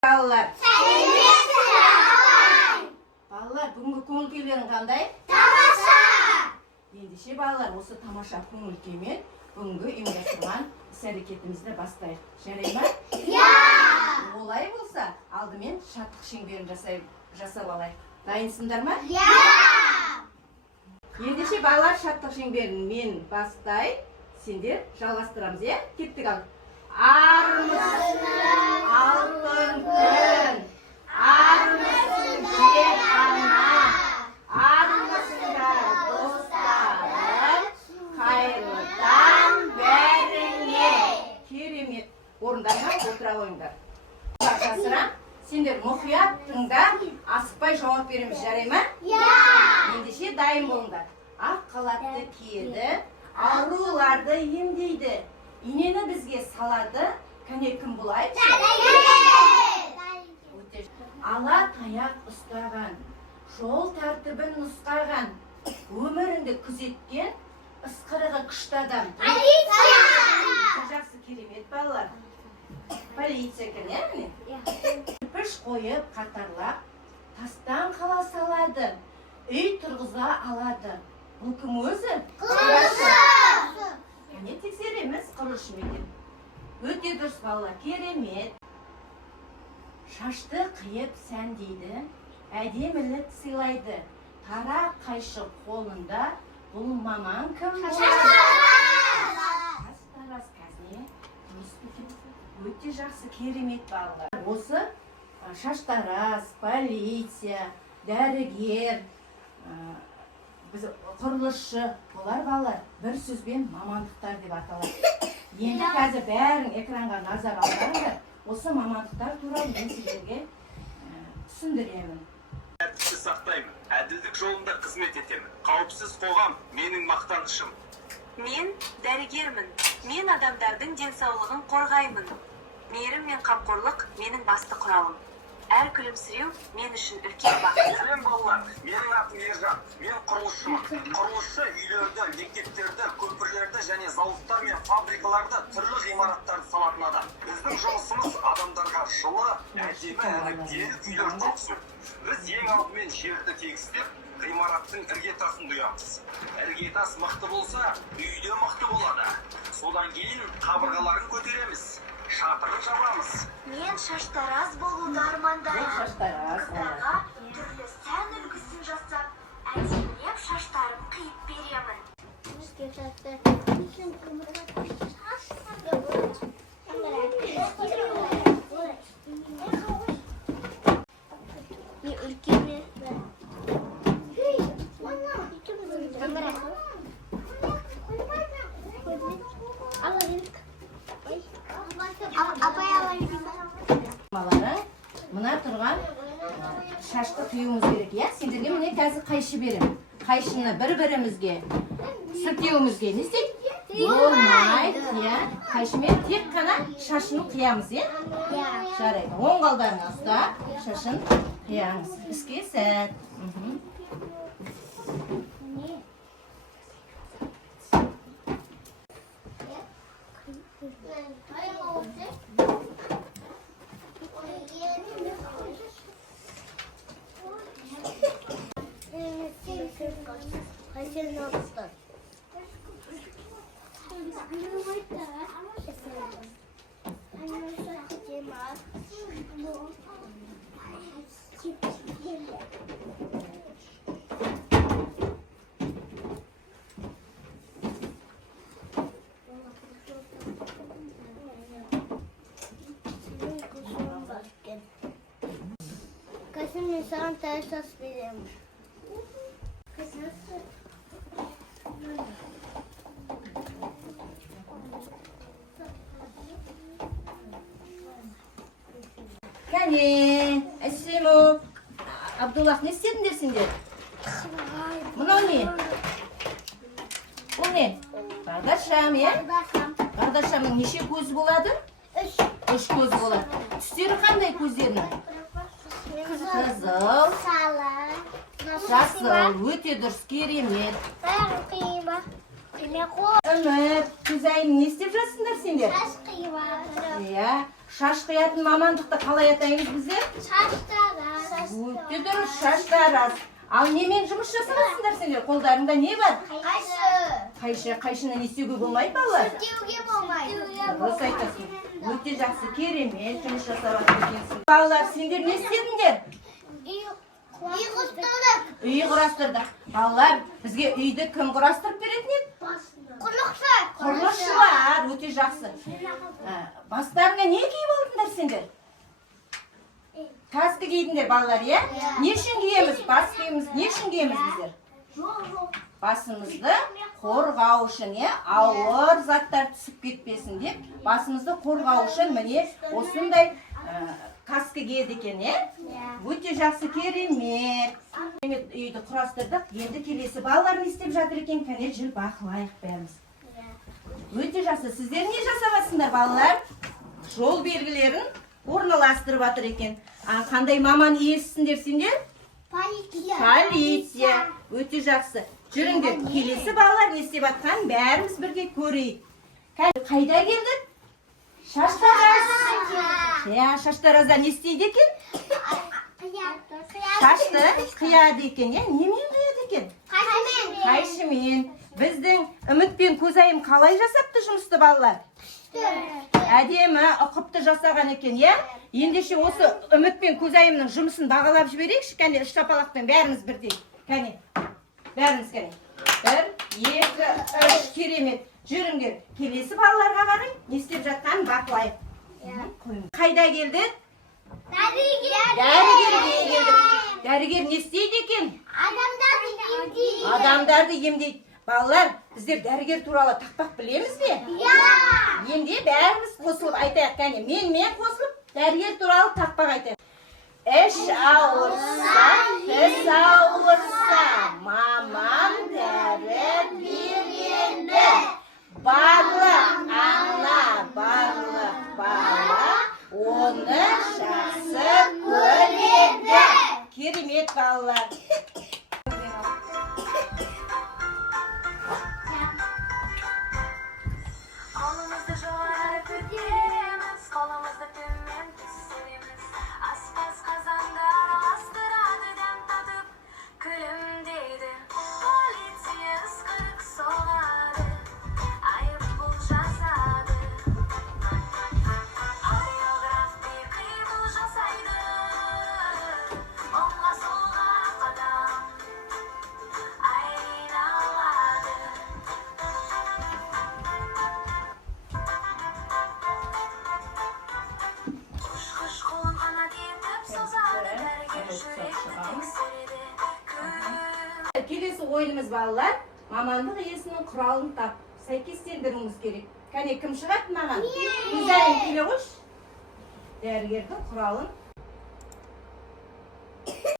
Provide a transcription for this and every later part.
Балалар. Балалар, бүгінгі көңіл күйлерің қандай? Тамаша! Ендеше балалар, осы тамаша көңіл күймен бүгінгі ұйымдастырған іс-әрекетімізді бастайық. Жарай ма? Олай болса, алдымен шаттық шеңберін жасап алайық. Дайынсыңдар ма? Ендеше балалар, шаттық шеңберін мен бастай, сендер жалғастырамыз, кеттік ал. Армысың алтын күн, армысың жер ана, армысыңдар достарым, қайырлы таң бәріңе. Керемет. Орындарыңа отыра қойыңдар. Жасырам, сендер мұқият тыңдап, асықпай жауап береміз, жарай ма? Ендеше дайын болыңдар. Ақ халатты киеді, ауруларды емдейді. Инені бізге салады, кәне кім бұлай? Ала таяқ ұстаған, жол тәртібін нұсқаған, өмірінді күзеткен, ысқырығы күшті адам. Полиция! Жақсы, керемет балалар. Полиция кәне? Кірпіш қойып қатарлап, тастан қала салады, үй тұрғыза алады. Бұл кім өзі? Құрылысшы! Кәне тексереміз құрылысшы екен. Өте дұрыс балалар, керемет. Шашты қиып сәндейді, әдемілік сыйлайды. Тара қайшы қолында, бұл маман кім болады? Шаштараз кәзіне. Өте жақсы, керемет балалар. Осы шаштараз, полиция, дәрігер, біз құрылысшы, олар балалар бір сөзбен мамандықтар деп аталады. Енді қазір бәрің экранға назар аударыңдар. Осы мамандықтар туралы мен сіздерге түсіндіремін. Тәртіпті сақтаймын, әділдік жолында қызмет етемін. Қауіпсіз қоғам менің мақтанышым. Мен дәрігермін. Мен адамдардың денсаулығын қорғаймын. Мейірім мен қамқорлық менің басты құралым. Әр күлімсіреу мен үшін үлкен бақыт. Сәлем балалар, менің атым Ержан. Мен құрылысшымын. Құрылысшы үйлерді, мектептерді, көпірлерді және зауыттар мен фабрикаларды түрлі ғимараттарды салатын адам. Біздің жұмысымыз адамдарға жылы, әдемі әрі берік үйлер тұрғызу. Біз ең алдымен жерді тегістеп, ғимараттың іргетасын құямыз. Іргетас мықты болса, үйде мықты болады. Содан кейін қабырғаларын көтереміз. Шатырын жабамыз. Мен шаштараз болуды армандаймын. Шаштараз. Қыздарға түрлі сән үлгісін жасап, әдемілеп шаштарын қиып беремін. Мына тұрған шашты құюымыз керек, сендерге міне қазір қайшы берем. Қайшыны бір-бірімізге сілтеуімізге не істейді? Болмайды, қайшымен тек қана шашын қиямыз, жарайды. Оң қолдарыңа ұстап, шашын қияңыз. Іске сәт. Kızım insan ters veririm. Кәне, Әсемов, Абдуллах, не істедіңдер сендер? Мұнау не? Бұл не? Бағдаршам, Бағдаршамның неше көзі болады? Үш көзі болады. Түстері қандай көздерінің? Қызыл, жасыл, өте дұрыс, керемет. Үміт, көзайын не істеп жатсыңдар сендер? Шаш қиып. Иә, Шаш қиятын мамандықты қалай атаймыз біздер? Шаштараз. Өте дұрыс, шаштараз. Ал немен жұмыс жасамақсыңдар сендер? Қолдарыңда не бар? Қайшы. Қайшыны не істеуге болмайды балалар? Сүртеуге болмайды. Дұрыс айтасың. Өте жақсы, керемет жұмыс жасап жатырсың. Балалар, сендер не істедіңдер? Үй құрастырдық. Үй құрастырдық. Балалар, бізге үйді кім құрастырып беретін еді? Құрылықшы. Құрылысшылар. Өте жақсы. Бастарыңа не киіп алдыңдар сендер? Каска кидіңдер балалар, иә? Не үшін киеміз? Бас киеміз. Не үшін киеміз біздер? Басымызды қорғау үшін, ауыр заттар түсіп кетпесін деп, басымызды қорғау үшін міне осындай каска киеді екен, Өте жақсы, керемет. Үйді құрастырдық. Енді келесі балалар не істеп жатыр екен? Кәне жүр бақылайық бәріміз. Өте жақсы. Сіздер не жасаватсыңдар балалар? Жол белгілерін орналастырып жатыр екен. Қандай маман иесісіңдер сендер? Полиция. Өте жақсы. Жүріңдер. Келесі балалар не істеп жатқан? Бәріміз бірге көрейік. Қайда келдік? Шаштараз. Шаштаразда не істейді екен? Шашты қияды екен, немен қияды екен? Қайшымен. Біздің Үміт пен Көзайым қалай жасапты жұмысты балалар? Әдемі, ұқыпты жасаған екен, Ендеше осы Үміт пен Көзайымның жұмысын бағалап жіберейікші, кәне, үш шапалақпен бәріміз бірдей. Кәне, бәріміз кәне. 1, 2, 3, керемет. Жүріңдер. Келесі балаларға қарай, не істеп жатқанын бақылайық. Қайда келдік? Дәрігерге келдік. Дәрігер не істейді екен? Адамдарды емдейді. Балалар, біздер дәрігер туралы тақпақ білеміз бе? Енді бәріміз қосылып айтайық, кәне. Мен қосылып дәрігер туралы тақпақ айтайық. Іш ауырса, тіс ауырса, мамам дәрі береді. Барлық ана, барлық бала оны жақсы көреді. Керемет балалар. Қолымызды жоғары көтереміз, қолымызды төмен түсіреміз. Аспаз қазанда араластырады, дәм татып күлімдейді. Полиция ысқырық соғады, айыппұл жасады. Хореограф қимыл жасайды, оңға солға қадам айналады. Құш қолын қанат етіп созады, дәрігер жүректі тексереді. Келесі ойынымыз балалар, мамандық иесінің құралын тап. Сәйкестендіруіміз керек. Кәне, кім шығады маған? Көзайым келе қош. Дәрігердің құралын.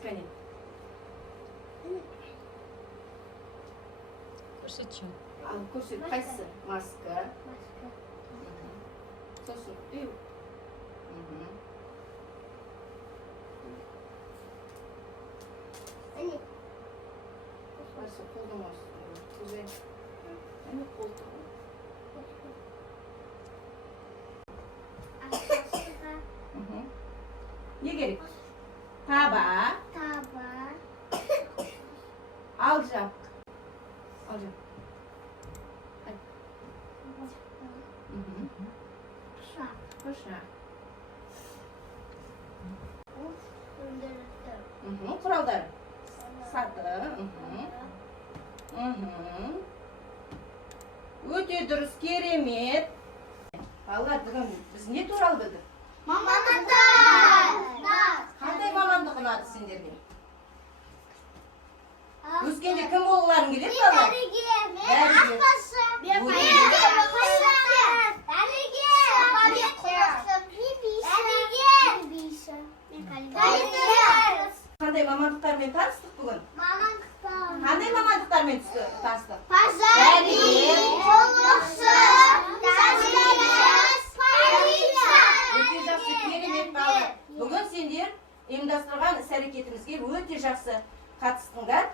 Кәне. Көрсетші. Ал, көрсет, қайсы? Маска. Сосын, үй. Қайсы, қолдың осы. Көзайым. Әне, қолдың. Не керек? Таба. Ал жақ. Ал жақ. Қошақ. Құралдар. Саты. Өте дұрыс, керемет. Балалар, бүгін біз не туралы білдік? Қандай мамандық ұнады сендерге? Өскенде кім болғыларың келеді балалар? Қандай мамандықтармен таныстық бүгін? Қандай мамандықтармен таныстық? Дәрігер, Құрылысшы, өте жақсы, керемет балалар. Бүгін сендер ұйымдастырған іс-әрекетімізге өте жақсы қатыстыңдар.